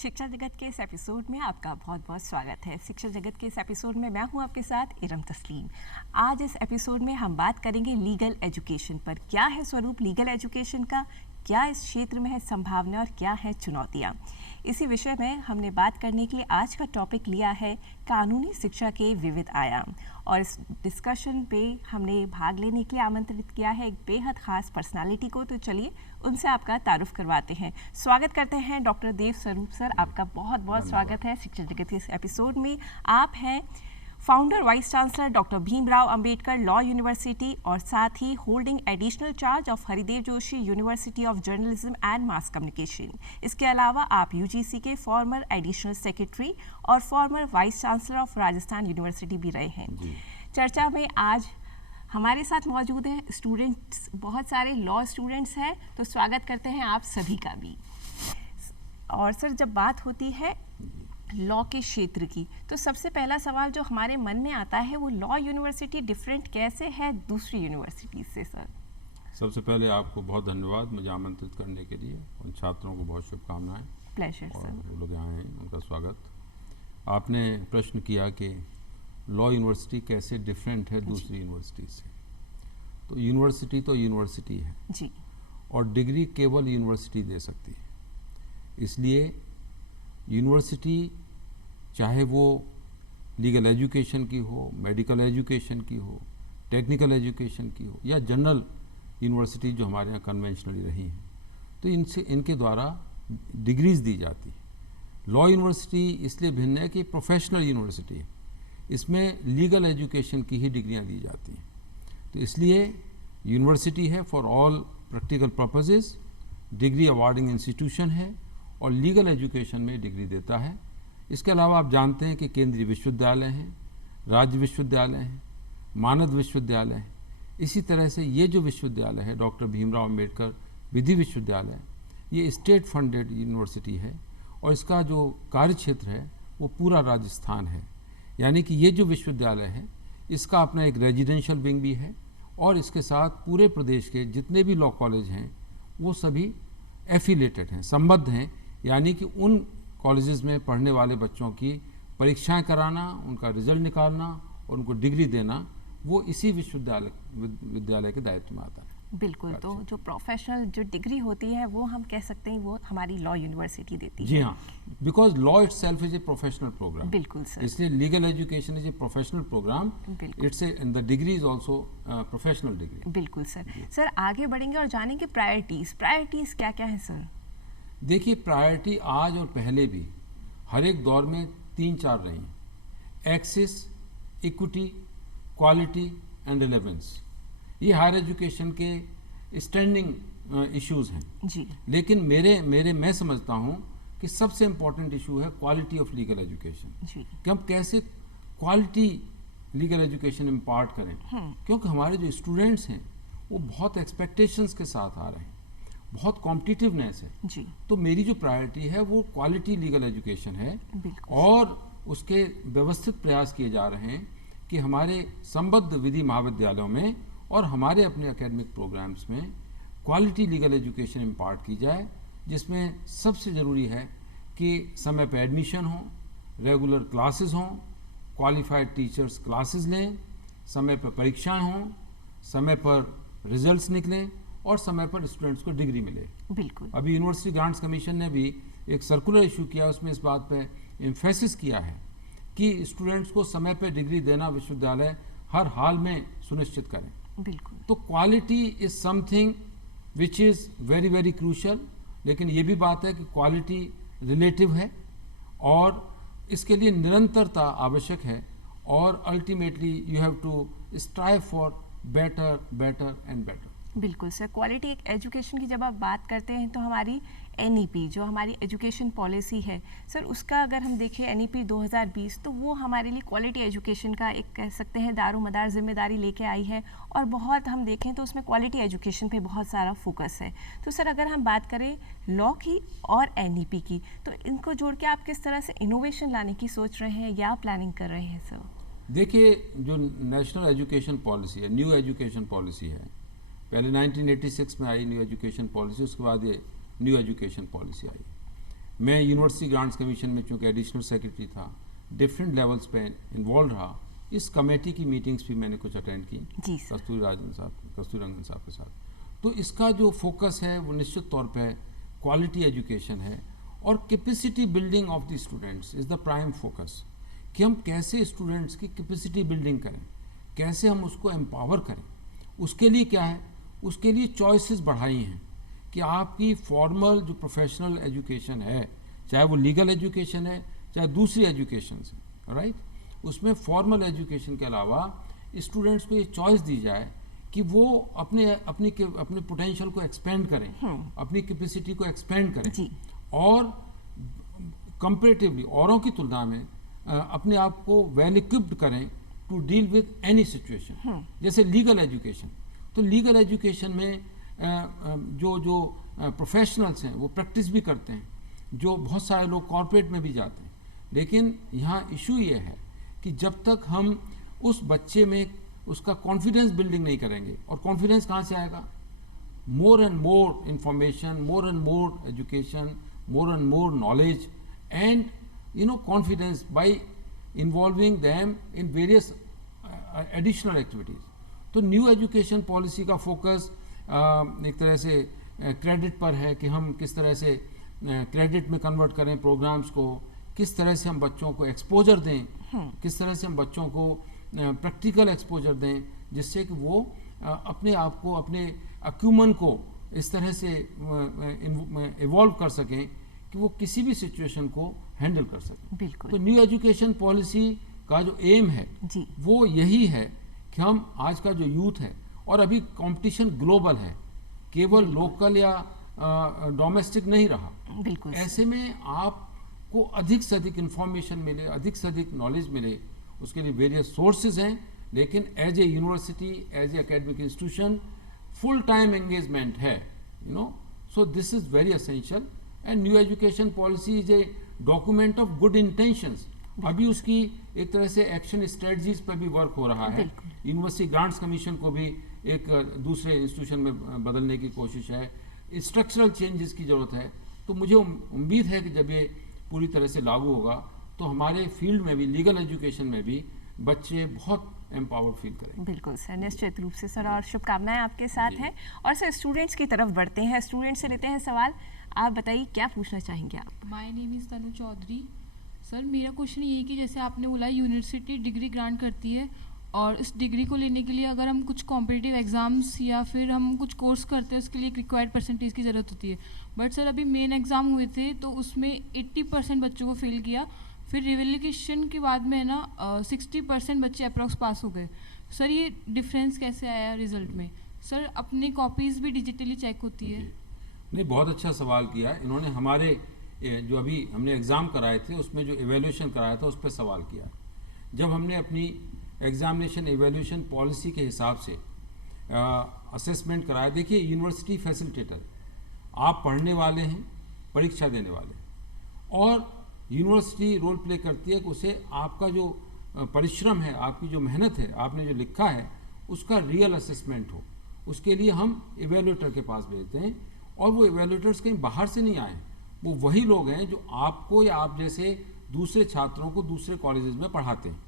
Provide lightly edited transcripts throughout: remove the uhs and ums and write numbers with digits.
शिक्षा जगत के इस एपिसोड में आपका बहुत बहुत स्वागत है। शिक्षा जगत के इस एपिसोड में मैं हूं आपके साथ इरम तस्लीम। आज इस एपिसोड में हम बात करेंगे लीगल एजुकेशन पर। क्या है स्वरूप लीगल एजुकेशन का, क्या इस क्षेत्र में है संभावना और क्या है चुनौतियां। इसी विषय में हमने बात करने के लिए आज का टॉपिक लिया है कानूनी शिक्षा के विविध आयाम। और इस डिस्कशन पे हमने भाग लेने के लिए आमंत्रित किया है एक बेहद खास पर्सनालिटी को। तो चलिए उनसे आपका तारुफ करवाते हैं। स्वागत करते हैं डॉक्टर देव स्वरूप सर, आपका बहुत बहुत स्वागत है शिक्षा जगत के इस एपिसोड में। आप हैं founder vice chancellor doctor Bhimrao Ambedkar law university और साथ ही holding additional charge of Haridev Joshi university of journalism and mass communication. इसके अलावा आप यूजीसी के फॉर्मर एडिशनल सेक्रेटरी और former vice chancellor of Rajasthan university भी रहे हैं। चर्चा में आज हमारे साथ मौजूद हैं स्टूडेंट्स, बहुत सारे लॉ स्टूडेंट्स हैं, तो स्वागत करते हैं आप सभी का भी। और सर, जब बात होती है लॉ के क्षेत्र की, तो सबसे पहला सवाल जो हमारे मन में आता है वो लॉ यूनिवर्सिटी डिफरेंट कैसे है दूसरी यूनिवर्सिटी से। सर, सबसे पहले आपको बहुत धन्यवाद मुझे आमंत्रित करने के लिए। उन छात्रों को बहुत शुभकामनाएं। Pleasure sir. वो लोग यहाँ हैं, उनका स्वागत। आपने प्रश्न किया कि लॉ यूनिवर्सिटी कैसे डिफरेंट है दूसरी यूनिवर्सिटी से। तो यूनिवर्सिटी है जी, और डिग्री केवल यूनिवर्सिटी दे सकती है। इसलिए यूनिवर्सिटी चाहे वो लीगल एजुकेशन की हो, मेडिकल एजुकेशन की हो, टेक्निकल एजुकेशन की हो या जनरल यूनिवर्सिटी जो हमारे यहाँ कन्वेंशनली रही हैं, तो इनके द्वारा डिग्रीज़ दी जाती है। लॉ यूनिवर्सिटी इसलिए भिन्न है कि प्रोफेशनल यूनिवर्सिटी है, इसमें लीगल एजुकेशन की ही डिग्रियाँ दी जाती हैं। तो इसलिए यूनिवर्सिटी है for all practical purposes, degree awarding institution है और लीगल एजुकेशन में डिग्री देता है। इसके अलावा आप जानते हैं कि केंद्रीय विश्वविद्यालय हैं, राज्य विश्वविद्यालय हैं, मानद विश्वविद्यालय हैं। इसी तरह से ये जो विश्वविद्यालय है डॉक्टर भीमराव अंबेडकर विधि विश्वविद्यालय, ये स्टेट फंडेड यूनिवर्सिटी है और इसका जो कार्य क्षेत्र है वो पूरा राजस्थान है। यानी कि ये जो विश्वविद्यालय है इसका अपना एक रेजिडेंशियल विंग भी है और इसके साथ पूरे प्रदेश के जितने भी लॉ कॉलेज हैं वो सभी एफिलेटेड हैं, संबद्ध हैं। यानी कि उन कॉलेजेस में पढ़ने वाले बच्चों की परीक्षाएं कराना, उनका रिजल्ट निकालना और उनको डिग्री देना वो इसी विद्यालय के दायित्व में आता है। बिल्कुल। तो जो प्रोफेशनल जो डिग्री होती है वो हम कह सकते हैं वो हमारी लॉ यूनिवर्सिटी देती है। जी हाँ, because law itself is a professional programme. बिल्कुल सर। इसलिए legal education is a professional programme. It's a the degree is also professional degree. बिल्कुल सर। सर, आगे बढ़ेंगे और जानेंगे प्रायोरिटीज क्या क्या है सर। देखिए, प्रायोरिटी आज और पहले भी हर एक दौर में 3-4 रही हैं। Access, equity, quality and relevance, ये हायर एजुकेशन के स्टैंडिंग इश्यूज हैं जी। लेकिन मैं समझता हूँ कि सबसे इम्पोर्टेंट इशू है क्वालिटी ऑफ लीगल एजुकेशन जी। कि हम कैसे क्वालिटी लीगल एजुकेशन इम्पार्ट करें। क्योंकि हमारे जो स्टूडेंट्स हैं वो बहुत एक्सपेक्टेशंस के साथ आ रहे हैं, बहुत कॉम्पिटिटिवनेस है जी। तो मेरी जो प्रायोरिटी है वो क्वालिटी लीगल एजुकेशन है और उसके व्यवस्थित प्रयास किए जा रहे हैं कि हमारे संबद्ध विधि महाविद्यालयों में और हमारे अपने एकेडमिक प्रोग्राम्स में क्वालिटी लीगल एजुकेशन इम्पार्ट की जाए, जिसमें सबसे ज़रूरी है कि समय पर एडमिशन हो, रेगुलर क्लासेस हों, क्वालिफाइड टीचर्स क्लासेस लें, समय पर परीक्षाएं हों, समय पर रिजल्ट्स निकलें और समय पर स्टूडेंट्स को डिग्री मिले। बिल्कुल। अभी यूनिवर्सिटी ग्रांट्स कमीशन ने भी एक सर्कुलर इशू किया, उसमें इस बात पे एम्फेसिस किया है कि स्टूडेंट्स को समय पर डिग्री देना विश्वविद्यालय हर हाल में सुनिश्चित करें। बिल्कुल। तो quality is something which is very very crucial. लेकिन ये भी बात है कि क्वालिटी रिलेटिव है और इसके लिए निरंतरता आवश्यक है और ultimately you have to strive for better and better. बिल्कुल सर। क्वालिटी एक एजुकेशन की जब आप बात करते हैं तो हमारी एनईपी जो हमारी एजुकेशन पॉलिसी है सर, उसका अगर हम देखें एनईपी 2020 तो वो हमारे लिए क्वालिटी एजुकेशन का एक कह सकते हैं दारोमदार जिम्मेदारी लेके आई है और बहुत हम देखें तो उसमें क्वालिटी एजुकेशन पे बहुत सारा फोकस है। तो सर, अगर हम बात करें लॉ की और एनईपी की तो इनको जोड़ के आप किस तरह से इनोवेशन लाने की सोच रहे हैं या प्लानिंग कर रहे हैं सर? देखिए, जो नेशनल एजुकेशन पॉलिसी है, न्यू एजुकेशन पॉलिसी है, पहले 1986 में आई न्यू एजुकेशन पॉलिसी, उसके बाद ये न्यू एजुकेशन पॉलिसी आई। मैं यूनिवर्सिटी ग्रांट्स कमीशन में चूँकि एडिशनल सेक्रेटरी था, डिफरेंट लेवल्स पे इन्वॉल्व रहा। इस कमेटी की मीटिंग्स भी मैंने कुछ अटेंड की कस्तूरी रंगन साहब के साथ। तो इसका जो फोकस है वो निश्चित तौर पे क्वालिटी एजुकेशन है और capacity building of the students is the prime focus, कि हम कैसे स्टूडेंट्स की कैपेसिटी बिल्डिंग करें, कैसे हम उसको एम्पावर करें। उसके लिए क्या है, उसके लिए चॉइसेस बढ़ाई हैं कि आपकी फॉर्मल जो प्रोफेशनल एजुकेशन है, चाहे वो लीगल एजुकेशन है चाहे दूसरी एजुकेशन है, राइट, उसमें फॉर्मल एजुकेशन के अलावा स्टूडेंट्स को ये चॉइस दी जाए कि वो अपने पोटेंशियल को एक्सपेंड करें, अपनी कैपेसिटी को एक्सपेंड करें और कंपेरेटिवली औरों की तुलना में अपने आप को वेल इक्विप्ड करें to deal with any situation. जैसे लीगल एजुकेशन, तो लीगल एजुकेशन में जो प्रोफेशनल्स हैं वो प्रैक्टिस भी करते हैं, जो बहुत सारे लोग कॉर्पोरेट में भी जाते हैं। लेकिन यहाँ इशू ये है कि जब तक हम उस बच्चे में उसका कॉन्फिडेंस बिल्डिंग नहीं करेंगे, और कॉन्फिडेंस कहाँ से आएगा, more and more information, more and more education, more and more knowledge and confidence by involving them in various additional activities। तो न्यू एजुकेशन पॉलिसी का फोकस एक तरह से क्रेडिट पर है कि हम किस तरह से क्रेडिट में कन्वर्ट करें प्रोग्राम्स को, किस तरह से हम बच्चों को एक्सपोजर दें, किस तरह से हम बच्चों को प्रैक्टिकल एक्सपोजर दें, जिससे कि वो अपने आप को, अपने अक्यूमन को इस तरह से इवॉल्व कर सकें कि वो किसी भी सिचुएशन को हैंडल कर सकें। तो न्यू एजुकेशन पॉलिसी का जो एम है वो यही है कि हम आज का जो यूथ है, और अभी कंपटीशन ग्लोबल है, केवल लोकल या डोमेस्टिक नहीं रहा, ऐसे में आपको अधिक से अधिक इंफॉर्मेशन मिले, अधिक से अधिक नॉलेज मिले, उसके लिए वेरियस सोर्सेज हैं। लेकिन as a university, as a academic institution full time engagement है, so this is very essential. And new education policy is a document of good intentions. अभी उसकी एक तरह से एक्शन स्ट्रेटजीज पर भी वर्क हो रहा है। यूनिवर्सिटी ग्रांट्स कमीशन को भी एक दूसरे इंस्टीट्यूशन में बदलने की कोशिश है, स्ट्रक्चरल चेंजेस की ज़रूरत है। तो मुझे उम्मीद है कि जब ये पूरी तरह से लागू होगा तो हमारे फील्ड में भी, लीगल एजुकेशन में भी बच्चे बहुत एम्पावर्ड फील करेंगे। बिल्कुल सर, निश्चित रूप से सर, और शुभकामनाएं आपके साथ हैं। और सर स्टूडेंट्स की तरफ बढ़ते हैं, स्टूडेंट्स से लेते हैं सवाल। आप बताइए क्या पूछना चाहेंगे आप? My name is Tanu Chaudhary. Sir मेरा क्वेश्चन ये है कि जैसे आपने बोला यूनिवर्सिटी डिग्री ग्रांट करती है, और इस डिग्री को लेने के लिए अगर हम कुछ कॉम्पिटिटिव एग्ज़ाम्स या फिर हम कुछ कोर्स करते हैं उसके लिए एक रिक्वायर्ड परसेंटेज की ज़रूरत होती है। बट सर अभी मेन एग्ज़ाम हुए थे तो उसमें 80% बच्चों को फेल किया, फिर रिवेलिकेशन के बाद में ना 60% बच्चे अप्रॉक्स पास हो गए। सर ये डिफरेंस कैसे आया रिजल्ट में? सर अपनी कॉपीज़ भी डिजिटली चेक होती है? नहीं, बहुत अच्छा सवाल किया इन्होंने। हमारे जो अभी हमने एग्ज़ाम कराए थे उसमें जो एवेल्यूशन कराया था उस पर सवाल किया। जब हमने अपनी एग्जामिनेशन एवेल्यूशन पॉलिसी के हिसाब से असेसमेंट कराया, देखिए यूनिवर्सिटी फैसिलिटेटर, आप पढ़ने वाले हैं, परीक्षा देने वाले हैं, और यूनिवर्सिटी रोल प्ले करती है कि उसे आपका जो परिश्रम है, आपकी जो मेहनत है, आपने जो लिखा है उसका रियल असेसमेंट हो। उसके लिए हम एवेल्यूटर के पास भेजते हैं, और वो एवेल्यूटर्स कहीं बाहर से नहीं आए, वो वही लोग हैं जो आपको या आप जैसे दूसरे छात्रों को दूसरे कॉलेजेस में पढ़ाते हैं।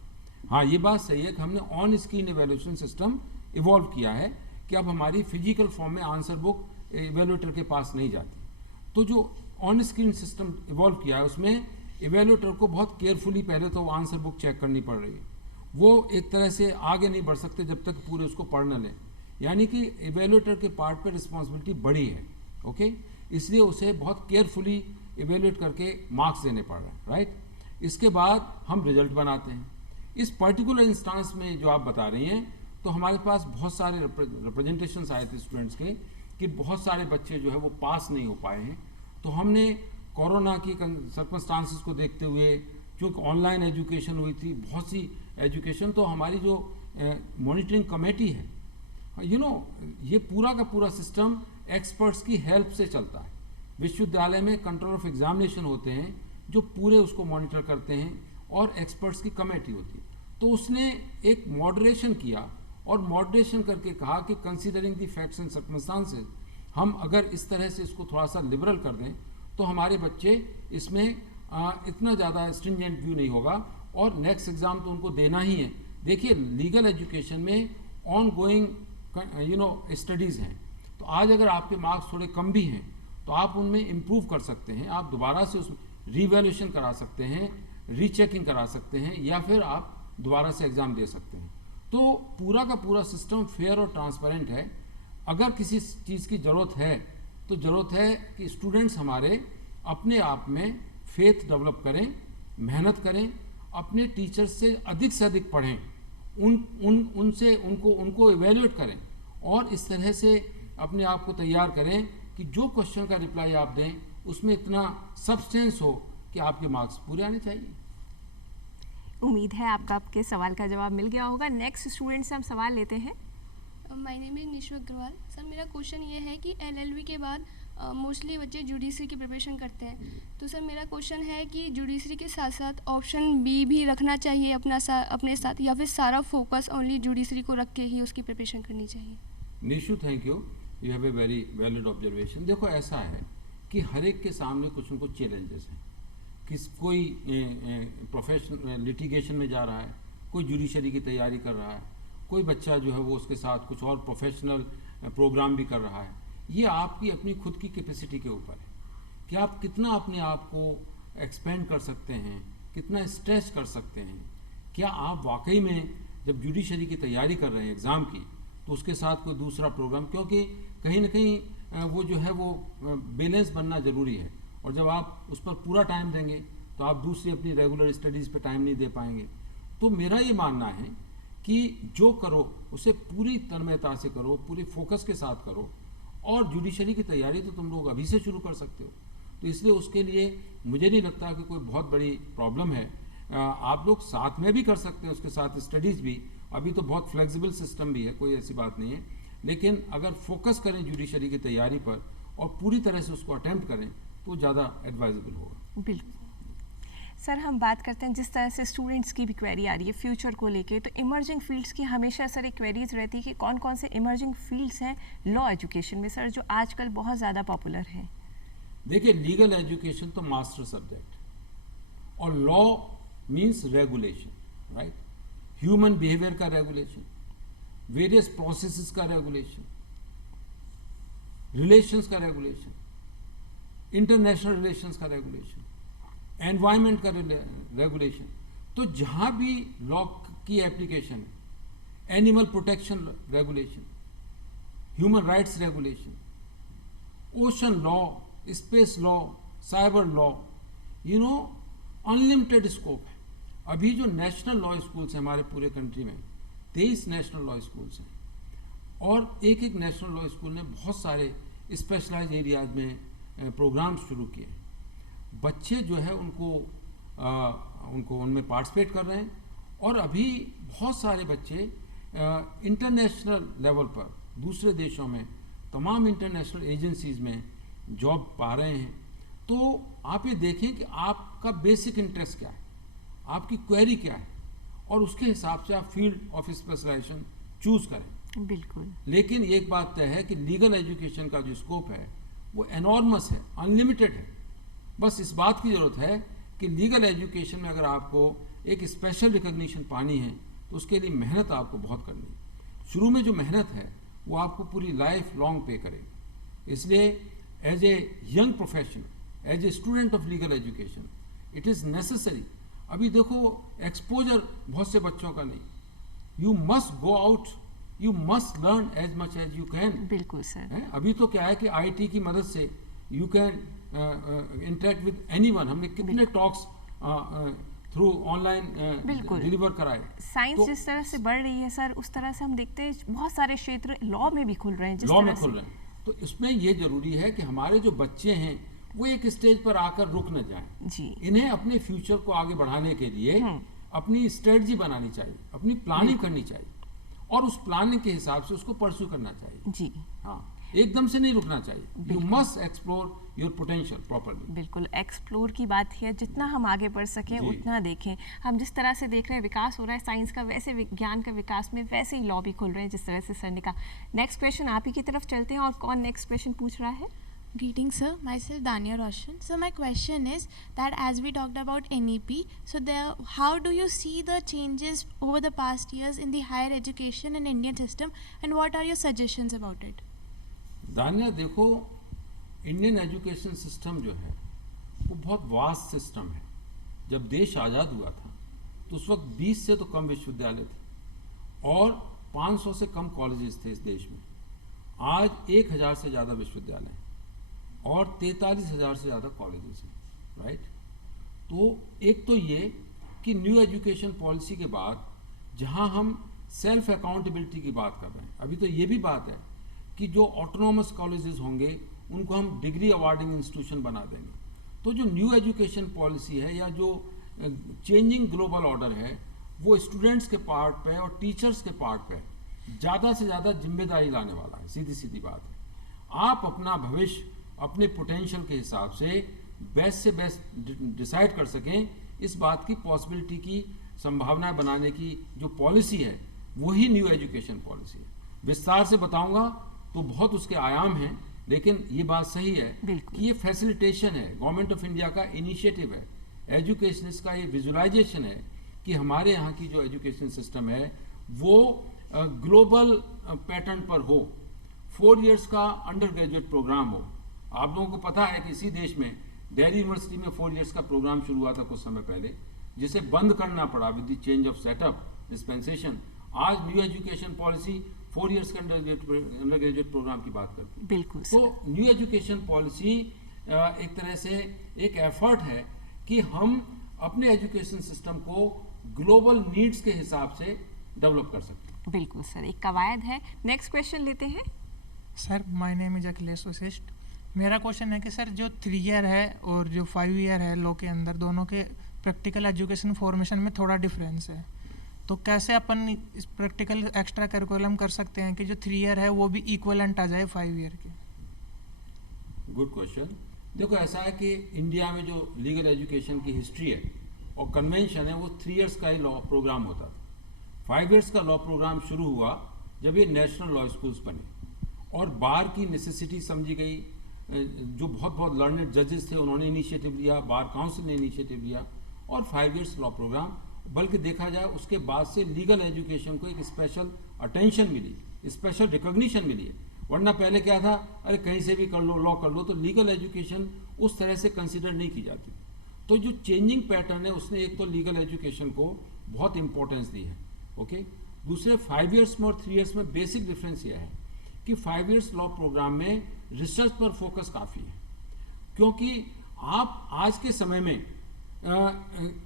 हाँ, ये बात सही है कि हमने on screen evaluation system evolve किया है कि अब हमारी फिजिकल फॉर्म में आंसर बुक एवेल्यूटर के पास नहीं जाती। तो जो ऑन स्क्रीन सिस्टम इवॉल्व किया है उसमें एवेल्यूटर को बहुत केयरफुली पहले तो आंसर बुक चेक करनी पड़ रही है। वो एक तरह से आगे नहीं बढ़ सकते जब तक पूरे उसको पढ़ न लें, यानी कि एवेल्यूटर के पार्ट पे रिस्पॉन्सिबिलिटी बड़ी है। ओके, इसलिए उसे बहुत केयरफुली एवेल्यूएट करके मार्क्स देने पड़ रहे हैं, राइट। इसके बाद हम रिजल्ट बनाते हैं। इस पर्टिकुलर इंस्टांस में जो आप बता रही हैं, तो हमारे पास बहुत सारे रिप्रेजेंटेशंस आए थे स्टूडेंट्स के कि बहुत सारे बच्चे जो है वो पास नहीं हो पाए हैं। तो हमने कोरोना की सर्कमस्टांसेस को देखते हुए, चूँकि ऑनलाइन एजुकेशन हुई थी, बहुत सी एजुकेशन, तो हमारी जो मॉनिटरिंग कमेटी है, ये पूरा का पूरा सिस्टम एक्सपर्ट्स की हेल्प से चलता है। विश्वविद्यालय में कंट्रोल ऑफ एग्जामिनेशन होते हैं जो पूरे उसको मॉनिटर करते हैं, और एक्सपर्ट्स की कमेटी होती है। तो उसने एक मॉडरेशन किया, और मॉडरेशन करके कहा कि considering the facts and circumstances, हम अगर इस तरह से इसको थोड़ा सा लिबरल कर दें तो हमारे बच्चे इसमें इतना ज़्यादा स्ट्रिंजेंट व्यू नहीं होगा और नेक्स्ट एग्ज़ाम तो उनको देना ही है। देखिए लीगल एजुकेशन में ऑन गोइंग स्टडीज़ हैं, तो आज अगर आपके मार्क्स थोड़े कम भी हैं तो आप उनमें इम्प्रूव कर सकते हैं, आप दोबारा से उसमें रीवैल्यूएशन करा सकते हैं, रीचेकिंग करा सकते हैं, या फिर आप दोबारा से एग्ज़ाम दे सकते हैं। तो पूरा का पूरा सिस्टम फेयर और ट्रांसपेरेंट है। अगर किसी चीज़ की ज़रूरत है तो ज़रूरत है कि स्टूडेंट्स हमारे अपने आप में फेथ डेवलप करें, मेहनत करें, अपने टीचर से अधिक पढ़ें, उनको इवेल्युएट करें और इस तरह से अपने आप को तैयार करें कि जो क्वेश्चन का रिप्लाई आप दें उसमें इतना सब्सटेंस हो कि आपके मार्क्स पूरे आने चाहिए। उम्मीद है आपके सवाल का जवाब मिल गया होगा। नेक्स्ट स्टूडेंट से हम सवाल लेते हैं। My name is Nishu Agarwal. Sir मेरा क्वेश्चन ये है कि एलएलबी के बाद मोस्टली बच्चे जुडिशरी की प्रिपरेशन करते हैं, तो सर मेरा क्वेश्चन है कि जुडिशरी के साथ साथ ऑप्शन बी भी रखना चाहिए अपने साथ, या फिर सारा फोकस ओनली जुडिशरी को रख के ही उसकी प्रिपरेशन करनी चाहिए? Nishu, thank you, you have a very valid observation. देखो ऐसा है कि हर एक के सामने कुछ न कुछ चैलेंजेस हैं। कोई प्रोफेशनल लिटिगेशन में जा रहा है, कोई जुडिशरी की तैयारी कर रहा है, कोई बच्चा जो है वो उसके साथ कुछ और प्रोफेशनल प्रोग्राम भी कर रहा है। ये आपकी अपनी खुद की कैपेसिटी के ऊपर है कि आप कितना अपने आप को एक्सपेंड कर सकते हैं, कितना स्ट्रेच कर सकते हैं। क्या आप वाकई में जब जुडिशरी की तैयारी कर रहे हैं एग्ज़ाम की, तो उसके साथ कोई दूसरा प्रोग्राम, क्योंकि कहीं ना कहीं वो जो है वो बैलेंस बनना ज़रूरी है, और जब आप उस पर पूरा टाइम देंगे तो आप दूसरी अपनी रेगुलर स्टडीज़ पे टाइम नहीं दे पाएंगे। तो मेरा ये मानना है कि जो करो उसे पूरी तन्मयता से करो, पूरी फोकस के साथ करो, और जुडिशरी की तैयारी तो तुम लोग अभी से शुरू कर सकते हो। तो इसलिए उसके लिए मुझे नहीं लगता कि कोई बहुत बड़ी प्रॉब्लम है। आप लोग साथ में भी कर सकते हैं, उसके साथ स्टडीज़ भी। अभी तो बहुत फ्लेक्सिबल सिस्टम भी है, कोई ऐसी बात नहीं है। लेकिन अगर फोकस करें जुडिशरी की तैयारी पर और पूरी तरह से उसको अटेम्प्ट करें तो ज़्यादा एडवाइजेबल होगा। बिल्कुल सर, हम बात करते हैं जिस तरह से स्टूडेंट्स की भी क्वेरी आ रही है फ्यूचर को लेके, तो इमर्जिंग फील्ड्स की हमेशा सर एक क्वेरीज रहती है कि कौन कौन से इमर्जिंग फील्ड्स हैं लॉ एजुकेशन में सर, जो आजकल बहुत ज़्यादा पॉपुलर हैं। देखिए, लीगल एजुकेशन तो मास्टर सब्जेक्ट, और law means regulation, right? Human behaviour का रेगुलेशन, वेरियस प्रोसेसेस का रेगुलेशन, रिलेशंस का रेगुलेशन, इंटरनेशनल रिलेशंस का रेगुलेशन, एनवायरनमेंट का रेगुलेशन। तो जहाँ भी लॉ की एप्लीकेशन है, animal protection regulation, human rights regulation, ocean law, space law, cyber law, unlimited scope है। अभी जो नेशनल लॉ स्कूल्स हैं हमारे पूरे कंट्री में, 23 नेशनल लॉ स्कूल्स हैं, और एक एक नेशनल लॉ स्कूल ने बहुत सारे स्पेशलाइज एरियाज में प्रोग्राम्स शुरू किए। बच्चे जो है उनको उनमें पार्टिसिपेट कर रहे हैं, और अभी बहुत सारे बच्चे इंटरनेशनल लेवल पर दूसरे देशों में तमाम इंटरनेशनल एजेंसीज में जॉब पा रहे हैं। तो आप ये देखें कि आपका बेसिक इंटरेस्ट क्या है, आपकी क्वेरी क्या है, और उसके हिसाब से आप फील्ड ऑफ स्पेशलाइजेशन चूज करें। बिल्कुल। लेकिन एक बात तय है कि लीगल एजुकेशन का जो स्कोप है वो एनॉर्मस है, अनलिमिटेड है। बस इस बात की ज़रूरत है कि लीगल एजुकेशन में अगर आपको एक स्पेशल रिकग्निशन पानी है तो उसके लिए मेहनत आपको बहुत करनी है। शुरू में जो मेहनत है वो आपको पूरी लाइफ लॉन्ग पे करेगी। इसलिए as a young professional, as a student of legal education, it is necessary. अभी देखो, एक्सपोजर बहुत से बच्चों का नहीं। You must go out, you must learn as much as you can. बिल्कुल सर। अभी तो क्या है कि आईटी की मदद से you can interact with anyone. हमने कितने टॉक्स थ्रू ऑनलाइन डिलीवर कराए। साइंस तो जिस तरह से बढ़ रही है सर, उस तरह से हम देखते हैं बहुत सारे क्षेत्र लॉ में भी खुल रहे हैं। लॉ में खुल रहे हैं, तो इसमें ये जरूरी है कि हमारे जो बच्चे हैं वो एक स्टेज पर आकर रुक न जाएं जी। इन्हें अपने फ्यूचर को आगे बढ़ाने के लिए अपनी स्ट्रेटजी बनानी चाहिए, अपनी प्लानिंग करनी चाहिए, और उस प्लानिंग के हिसाब से उसको परस्यू करना चाहिए जी। हाँ, एकदम से नहीं रुकना चाहिए। You must explore your potential properly. बिल्कुल, एक्सप्लोर की बात है, जितना हम आगे बढ़ सकें उतना देखें। हम जिस तरह से देख रहे हैं विकास हो रहा है साइंस का, वैसे विज्ञान का विकास में वैसे ही लॉ भी खुल रहे हैं जिस तरह से सर ने कहा। नेक्स्ट क्वेश्चन आप ही की तरफ चलते हैं, और कौन नेक्स्ट क्वेश्चन पूछ रहा है? Greetings, sir. Myself, Dania Roshan. So my question is that as we talked about NEP, so how do you see the changes over the past years in the higher education in Indian system, and what are your suggestions about it? दानिया देखो, Indian education system जो है वो बहुत vast system है। जब देश आज़ाद हुआ था तो उस वक्त 20 से तो कम विश्वविद्यालय थे और 500 से कम कॉलेजेस थे इस देश में। आज 1000 से ज़्यादा विश्वविद्यालय हैं और 43,000 से ज़्यादा कॉलेजेस हैं, राइट। तो एक तो ये कि न्यू एजुकेशन पॉलिसी के बाद जहाँ हम सेल्फ अकाउंटेबिलिटी की बात कर रहे हैं, अभी तो ये भी बात है कि जो ऑटोनॉमस कॉलेजेस होंगे उनको हम डिग्री अवार्डिंग इंस्टीट्यूशन बना देंगे। तो जो न्यू एजुकेशन पॉलिसी है या जो चेंजिंग ग्लोबल ऑर्डर है वो स्टूडेंट्स के पार्ट पे और टीचर्स के पार्ट पे ज़्यादा से ज़्यादा जिम्मेदारी लाने वाला है। सीधी सीधी बात है, आप अपना भविष्य अपने पोटेंशियल के हिसाब से बेस्ट से बेस्ट डिसाइड कर सकें, इस बात की पॉसिबिलिटी की संभावनाएं बनाने की जो पॉलिसी है वही न्यू एजुकेशन पॉलिसी है। विस्तार से बताऊंगा तो बहुत उसके आयाम हैं, लेकिन ये बात सही है कि ये फैसिलिटेशन है, गवर्नमेंट ऑफ इंडिया का इनिशिएटिव है, एजुकेशनिस्ट का ये विजुअलाइजेशन है कि हमारे यहाँ की जो एजुकेशन सिस्टम है वो ग्लोबल पैटर्न पर हो, 4 इयर्स का अंडर ग्रेजुएट प्रोग्राम हो। आप लोगों को पता है कि इसी देश में दिल्ली यूनिवर्सिटी में 4 इयर्स का प्रोग्राम शुरू हुआ था कुछ समय पहले, जिसे बंद करना पड़ा with the change of setup dispensation. आज न्यू एजुकेशन पॉलिसी 4 इयर्स के अंडर ग्रेजुएट प्रोग्राम की बात करती है। बिल्कुल। तो न्यू एजुकेशन पॉलिसी एक तरह से एक एफर्ट है कि हम अपने एजुकेशन सिस्टम को ग्लोबल नीड्स के हिसाब से डेवलप कर सकते हैं। बिल्कुल सर, एक कवायद है। नेक्स्ट क्वेश्चन लेते हैं। Sir, my name is Akhilesh Vashishtha. मेरा क्वेश्चन है कि सर जो 3 ईयर है और जो 5 ईयर है लॉ के अंदर, दोनों के प्रैक्टिकल एजुकेशन फॉर्मेशन में थोड़ा डिफरेंस है, तो कैसे अपन इस प्रैक्टिकल एक्स्ट्रा करिकुलम कर सकते हैं कि जो 3 ईयर है वो भी इक्वलेंट आ जाए 5 ईयर के? Good question. देखो, ऐसा है कि इंडिया में जो लीगल एजुकेशन की हिस्ट्री है और कन्वेंशन है वो 3 इयर्स का ही लॉ प्रोग्राम होता था। 5 इयर्स का लॉ प्रोग्राम शुरू हुआ जब ये नेशनल लॉ स्कूल्स बने और बार की नेसेसिटी समझी गई। जो बहुत लर्नेड जजेस थे उन्होंने इनिशिएटिव लिया, बार काउंसिल ने इनिशिएटिव लिया और 5 इयर्स लॉ प्रोग्राम, बल्कि देखा जाए उसके बाद से लीगल एजुकेशन को एक स्पेशल अटेंशन मिली, स्पेशल रिकॉग्निशन मिली है। वरना पहले क्या था, अरे कहीं से भी कर लो, लॉ कर लो, तो लीगल एजुकेशन उस तरह से कंसिडर नहीं की जाती। तो जो चेंजिंग पैटर्न है उसने एक तो लीगल एजुकेशन को बहुत इंपॉर्टेंस दी है, ओके। दूसरे 5 इयर्स में और 3 इयर्स में बेसिक डिफरेंस यह है कि 5 इयर्स लॉ प्रोग्राम में रिसर्च पर फोकस काफ़ी है, क्योंकि आप आज के समय में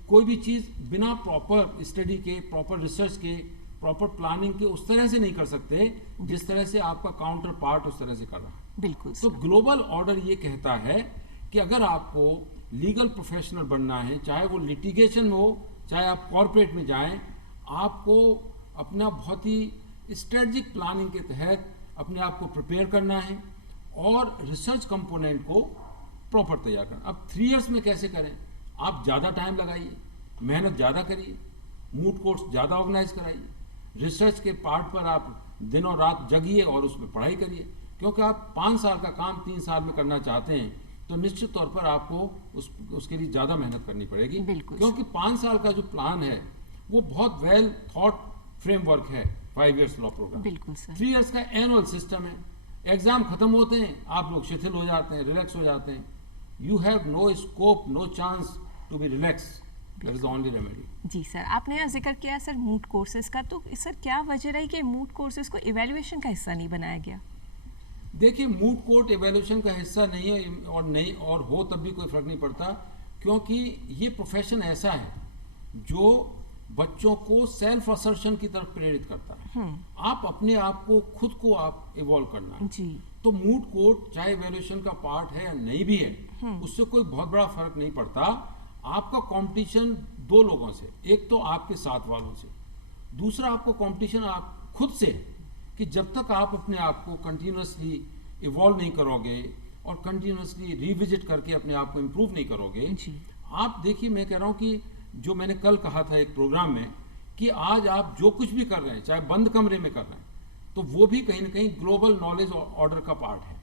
कोई भी चीज़ बिना प्रॉपर स्टडी के, प्रॉपर रिसर्च के, प्रॉपर प्लानिंग के उस तरह से नहीं कर सकते जिस तरह से आपका काउंटर पार्ट उस तरह से कर रहा है। बिल्कुल। तो ग्लोबल ऑर्डर ये कहता है कि अगर आपको लीगल प्रोफेशनल बनना है, चाहे वो लिटिगेशन में हो, चाहे आप कॉरपोरेट में जाएं, आपको अपना बहुत ही स्ट्रेटजिक प्लानिंग के तहत अपने आप को प्रिपेयर करना है और रिसर्च कंपोनेंट को प्रॉपर तैयार करना। अब 3 इयर्स में कैसे करें? आप ज़्यादा टाइम लगाइए, मेहनत ज़्यादा करिए, मूड कोर्स ज़्यादा ऑर्गेनाइज कराइए, रिसर्च के पार्ट पर आप दिनों रात जगिए और उसमें पढ़ाई करिए, क्योंकि आप 5 साल का काम 3 साल में करना चाहते हैं तो निश्चित तौर पर आपको उसके लिए ज़्यादा मेहनत करनी पड़ेगी, क्योंकि 5 साल का जो प्लान है वो बहुत वेल थॉट फ्रेमवर्क है 5 इयर्स लॉ प्रोग्राम। 3 इयर्स का एनुअल सिस्टम है, एग्जाम खत्म होते हैं, आप लोग शिथिल हो जाते हैं, रिलैक्स हो जाते हैं। You have no scope, no chance to be relax, that is the only remedy. जी सर, आपने यहाँ जिक्र किया सर मूट कोर्सेज का, तो सर क्या वजह रही कि मूट कोर्सेज को इवैल्यूएशन का हिस्सा नहीं बनाया गया? देखिए, मूट कोर्ट इवैल्यूएशन का हिस्सा नहीं है और हो तब भी कोई फर्क नहीं पड़ता, क्योंकि ये प्रोफेशन ऐसा है जो बच्चों को सेल्फ असर्शन की तरफ प्रेरित करता है। आप अपने आप को खुद को आप इवॉल्व करना है जी। तो मूट कोर्ट चाहे इवैल्यूएशन का पार्ट है या नहीं भी है, उससे कोई बहुत बड़ा फर्क नहीं पड़ता। आपका कंपटीशन 2 लोगों से, एक तो आपके साथ वालों से, दूसरा आपको कंपटीशन आप खुद से, कि जब तक आप अपने आप को कंटिन्यूसली इवॉल्व नहीं करोगे और कंटिन्यूसली रिविजिट करके अपने आप को इम्प्रूव नहीं करोगे। आप देखिए, मैं कह रहा हूँ कि जो मैंने कल कहा था एक प्रोग्राम में कि आज आप जो कुछ भी कर रहे हैं, चाहे बंद कमरे में कर रहे हैं, तो वो भी कहीं ना कहीं ग्लोबल नॉलेज ऑर्डर का पार्ट है।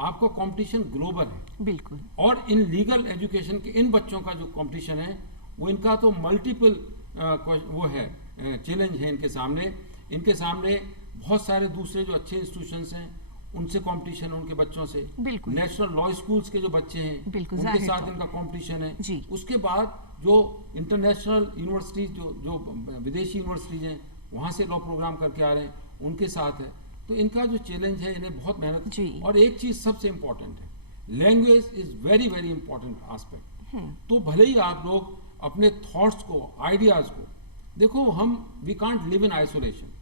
आपका कंपटीशन ग्लोबल है। बिल्कुल। और इन लीगल एजुकेशन के इन बच्चों का जो कंपटीशन है वो इनका तो मल्टीपल वो है चैलेंज है इनके सामने बहुत सारे दूसरे जो अच्छे इंस्टीट्यूशंस हैं उनसे कंपटीशन है उनके बच्चों से। बिल्कुल। नेशनल लॉ स्कूल्स के जो बच्चे हैं बिल्कुल, उनके जाहिर साथ तौर। इनका कंपटीशन है जी। उसके बाद जो इंटरनेशनल यूनिवर्सिटीज जो विदेशी यूनिवर्सिटीज हैं वहाँ से लॉ प्रोग्राम करके आ रहे हैं उनके साथ है। तो इनका जो चैलेंज है इन्हें बहुत मेहनत। जी। और एक चीज़ सबसे इम्पोर्टेंट है, language is very very important aspect. तो भले ही आप लोग अपने थॉट्स को आइडियाज़ को देखो, we can't live in isolation.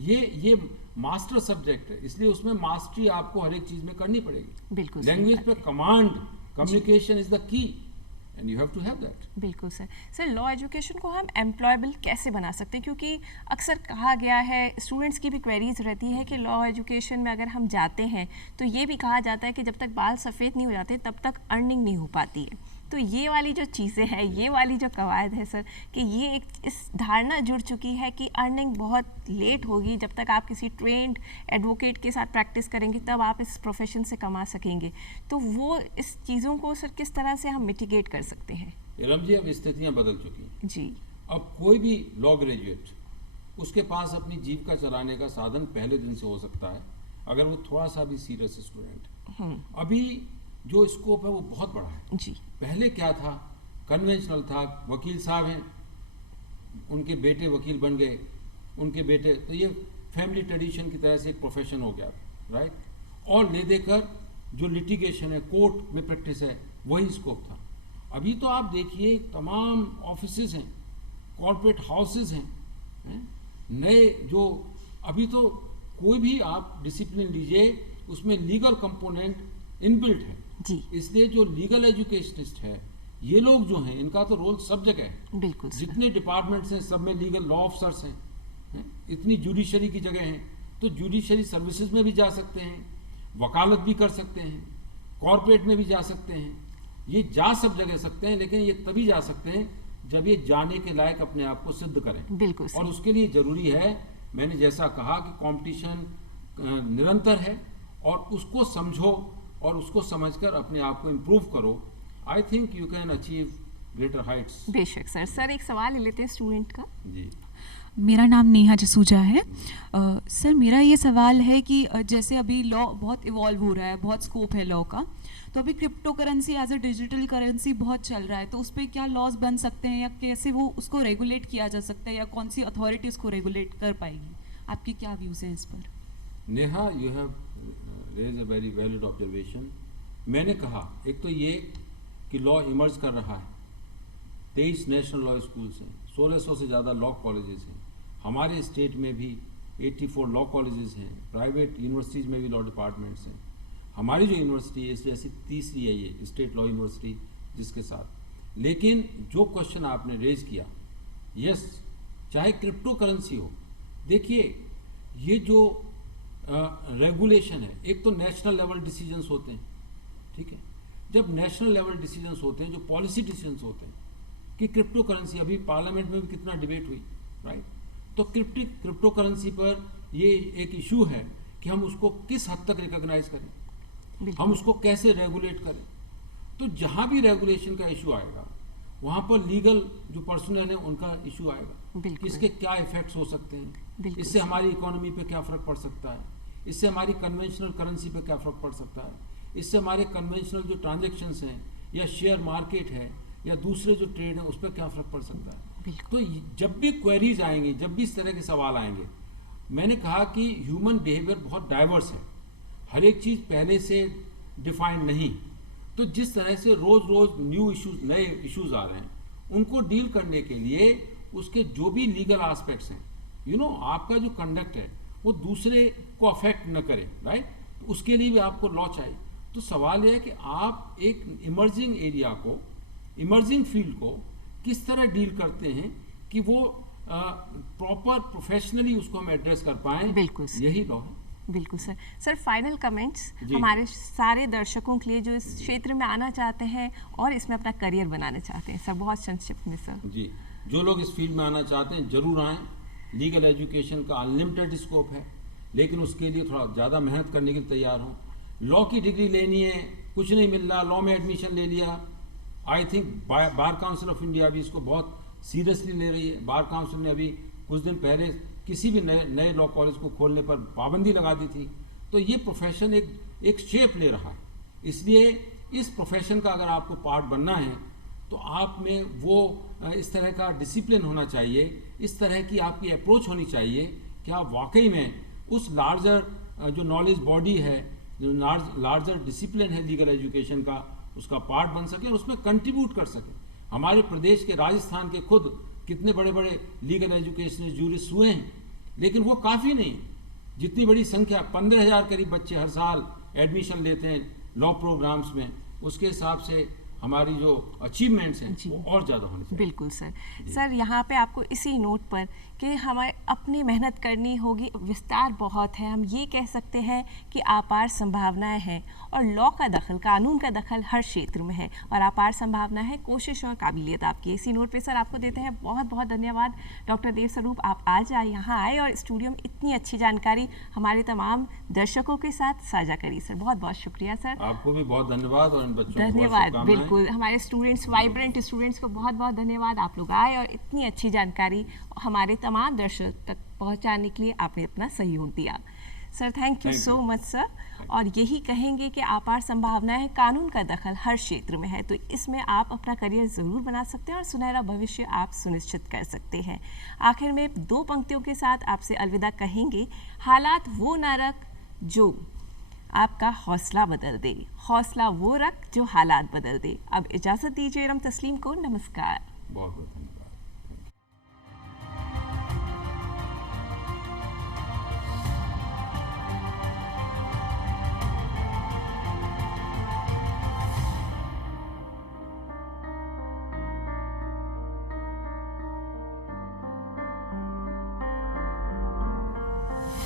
ये मास्टर सब्जेक्ट है, इसलिए उसमें मास्टरी आपको हर एक चीज़ में करनी पड़ेगी। बिल्कुल सही लैंग्वेज बात पे है। Command communication is the key and you have to have that. बिल्कुल सर। सर, लॉ एजुकेशन को हम एम्प्लॉयबल कैसे बना सकते हैं, क्योंकि अक्सर कहा गया है, स्टूडेंट्स की भी क्वेरीज रहती है कि लॉ एजुकेशन में अगर हम जाते हैं तो ये भी कहा जाता है कि जब तक बाल सफ़ेद नहीं हो जाते तब तक अर्निंग नहीं हो पाती है। तो ये वाली जो चीज़ें हैं, ये वाली जो कवायद है सर, कि ये एक इस धारणा जुड़ चुकी है कि अर्निंग बहुत लेट होगी, जब तक आप किसी ट्रेंड एडवोकेट के साथ प्रैक्टिस करेंगे तब आप इस प्रोफेशन से कमा सकेंगे। तो वो इस चीज़ों को सर किस तरह से हम मिटिगेट कर सकते हैं? इरम जी, अब स्थितियाँ बदल चुकी हैं जी। अब कोई भी लॉ ग्रेजुएट उसके पास अपनी जीविका चलाने का साधन पहले दिन से हो सकता है अगर वो थोड़ा सा भी सीरियस स्टूडेंट है। अभी जो स्कोप है वो बहुत बड़ा है। जी। पहले क्या था, कन्वेंशनल था, वकील साहब हैं उनके बेटे वकील बन गए, उनके बेटे, तो ये फैमिली ट्रेडिशन की तरह से एक प्रोफेशन हो गया, राइट। और ले देकर जो लिटिगेशन है, कोर्ट में प्रैक्टिस है, वही स्कोप था। अभी तो आप देखिए तमाम ऑफिसेज हैं, कॉर्पोरेट हाउसेज हैं, नए जो अभी तो कोई भी आप डिसिप्लिन लीजिए उसमें लीगल कंपोनेंट इनबिल्ट है। जी। इसलिए जो लीगल एजुकेशनिस्ट है, ये लोग जो हैं इनका तो रोल सब जगह है। बिल्कुल सर। जितने डिपार्टमेंट्स हैं सब में लीगल लॉ ऑफिसर्स हैं, इतनी जुडिशरी की जगह हैं, तो जुडिशरी सर्विसेज में भी जा सकते हैं, वकालत भी कर सकते हैं, कॉर्पोरेट में भी जा सकते हैं, ये जा सब जगह सकते हैं, लेकिन ये तभी जा सकते हैं जब ये जाने के लायक अपने आप को सिद्ध करें। बिल्कुल और सही। उसके लिए ज़रूरी है, मैंने जैसा कहा कि कंपटीशन निरंतर है और उसको समझो और उसको समझकर अपने आप को इम्प्रूव करो। I think you can achieve greater Heights. बेशक सर। सर, एक सवाल ले लेते हैं स्टूडेंट का। जी। मेरा नाम नेहा जसूजा है। सर, मेरा ये सवाल है कि जैसे अभी लॉ बहुत इवॉल्व हो रहा है, बहुत स्कोप है लॉ का, तो अभी crypto currency as a digital currency बहुत चल रहा है, तो उस पर क्या लॉज बन सकते हैं या कैसे वो उसको रेगुलेट किया जा सकता है या कौन सी अथॉरिटी उसको रेगुलेट कर पाएगी? आपके क्या व्यूज़ हैं इस पर? Neha, you have raise a very valid observation. मैंने कहा एक तो ये कि लॉ इमर्ज कर रहा है, 23 नेशनल लॉ स्कूल्स हैं, 1600 से ज़्यादा लॉ कॉलेजेस हैं, हमारे स्टेट में भी 84 लॉ कॉलेजेस हैं, प्राइवेट यूनिवर्सिटीज़ में भी लॉ डिपार्टमेंट्स हैं। हमारी जो यूनिवर्सिटी है इस जैसी तीसरी है ये स्टेट लॉ यूनिवर्सिटी जिसके साथ। लेकिन जो क्वेश्चन आपने रेज किया, यस, चाहे क्रिप्टो करेंसी हो, देखिए ये जो रेगुलेशन है, एक तो नेशनल लेवल डिसीजंस होते हैं, ठीक है। जब नेशनल लेवल डिसीजंस होते हैं, जो पॉलिसी डिसीजंस होते हैं कि क्रिप्टो करेंसी, अभी पार्लियामेंट में भी कितना डिबेट हुई, राइट। तो क्रिप्टो करेंसी पर ये एक इशू है कि हम उसको किस हद तक रिकॉग्नाइज करें, हम उसको कैसे रेगुलेट करें। तो जहाँ भी रेगुलेशन का इशू आएगा वहाँ पर लीगल जो पर्सनल है उनका इशू आएगा कि इसके क्या इफेक्ट्स हो सकते हैं, इससे हमारी इकोनॉमी पे क्या फ़र्क पड़ सकता है, इससे हमारी कन्वेंशनल करेंसी पे क्या फ़र्क पड़ सकता है, इससे हमारे कन्वेंशनल जो ट्रांजैक्शंस हैं या शेयर मार्केट है या दूसरे जो ट्रेड है उस पर क्या फ़र्क पड़ सकता है। तो जब भी क्वेरीज आएंगी, जब भी इस तरह के सवाल आएंगे, मैंने कहा कि ह्यूमन बिहेवियर बहुत डाइवर्स है, हर एक चीज़ पहले से डिफाइंड नहीं। तो जिस तरह से रोज़ रोज़ न्यू इश्यूज, नए इश्यूज आ रहे हैं, उनको डील करने के लिए उसके जो भी लीगल एस्पेक्ट्स हैं, आपका जो कंडक्ट है वो दूसरे को अफेक्ट न करे, राइट। तो उसके लिए भी आपको लॉ चाहिए। तो सवाल यह है कि आप एक इमर्जिंग एरिया को, इमर्जिंग फील्ड को किस तरह डील करते हैं कि वो प्रॉपर प्रोफेशनली उसको हम एड्रेस कर पाएँ। बिल्कुल, यही लॉ है। बिल्कुल सर। सर, फाइनल कमेंट्स हमारे सारे दर्शकों के लिए जो इस क्षेत्र में आना चाहते हैं और इसमें अपना करियर बनाना चाहते हैं, सर बहुत संक्षिप्त में। सर जी, जो लोग इस फील्ड में आना चाहते हैं ज़रूर आएँ। लीगल एजुकेशन का अनलिमिटेड स्कोप है, लेकिन उसके लिए थोड़ा ज़्यादा मेहनत करने के लिए तैयार हों। लॉ की डिग्री लेनी है, कुछ नहीं मिल रहा, लॉ में एडमिशन ले लिया। I think bar council of India भी इसको बहुत सीरियसली ले रही है। बार काउंसिल ने अभी कुछ दिन पहले किसी भी नए लॉ कॉलेज को खोलने पर पाबंदी लगा दी थी। तो ये प्रोफेशन एक शेप ले रहा है। इसलिए इस प्रोफेशन का अगर आपको पार्ट बनना है तो आप में वो इस तरह का डिसिप्लिन होना चाहिए, इस तरह की आपकी अप्रोच होनी चाहिए कि आप वाकई में उस लार्जर जो नॉलेज बॉडी है, जो लार्जर डिसिप्लिन है लीगल एजुकेशन का, उसका पार्ट बन सके और उसमें कंट्रीब्यूट कर सके। हमारे प्रदेश के राजस्थान के खुद कितने बड़े बड़े लीगल एजुकेशन जूरिस्ट हुए हैं, लेकिन वो काफ़ी नहीं। जितनी बड़ी संख्या 15,000 करीब बच्चे हर साल एडमिशन लेते हैं लॉ प्रोग्राम्स में, उसके हिसाब से हमारी जो अचीवमेंट्स हैं वो और ज़्यादा होनी चाहिए। बिल्कुल सर। सर यहाँ पे आपको इसी नोट पर कि हमें अपनी मेहनत करनी होगी, विस्तार बहुत है, हम ये कह सकते हैं कि अपार संभावनाएं हैं और लॉ का दखल, कानून का दखल हर क्षेत्र में है और अपार संभावना है, कोशिश और काबिलियत आपकी। इसी नोट पे सर आपको देते हैं बहुत बहुत धन्यवाद डॉक्टर देव स्वरूप, आप आज यहाँ आए और स्टूडियो में इतनी अच्छी जानकारी हमारे तमाम दर्शकों के साथ साझा करी। सर बहुत बहुत शुक्रिया सर। आपको भी बहुत धन्यवाद और इन बच्चों को धन्यवाद। बिल्कुल, हमारे स्टूडेंट्स, वाइब्रेंट स्टूडेंट्स को बहुत बहुत धन्यवाद। आप लोग आए और इतनी अच्छी जानकारी हमारे तमाम दर्शक तक पहुंचाने के लिए आपने अपना सहयोग दिया। Sir thank you so much sir. और यही कहेंगे कि अपार संभावनाएं, कानून का दखल हर क्षेत्र में है, तो इसमें आप अपना करियर ज़रूर बना सकते हैं और सुनहरा भविष्य आप सुनिश्चित कर सकते हैं। आखिर में 2 पंक्तियों के साथ आपसे अलविदा कहेंगे। हालात वो ना रख जो आपका हौसला बदल दे, हौसला वो रख जो हालात बदल दे। अब इजाज़त दीजिए इरम तस्लीम को। नमस्कार। बहुत बहुत धन्यवाद।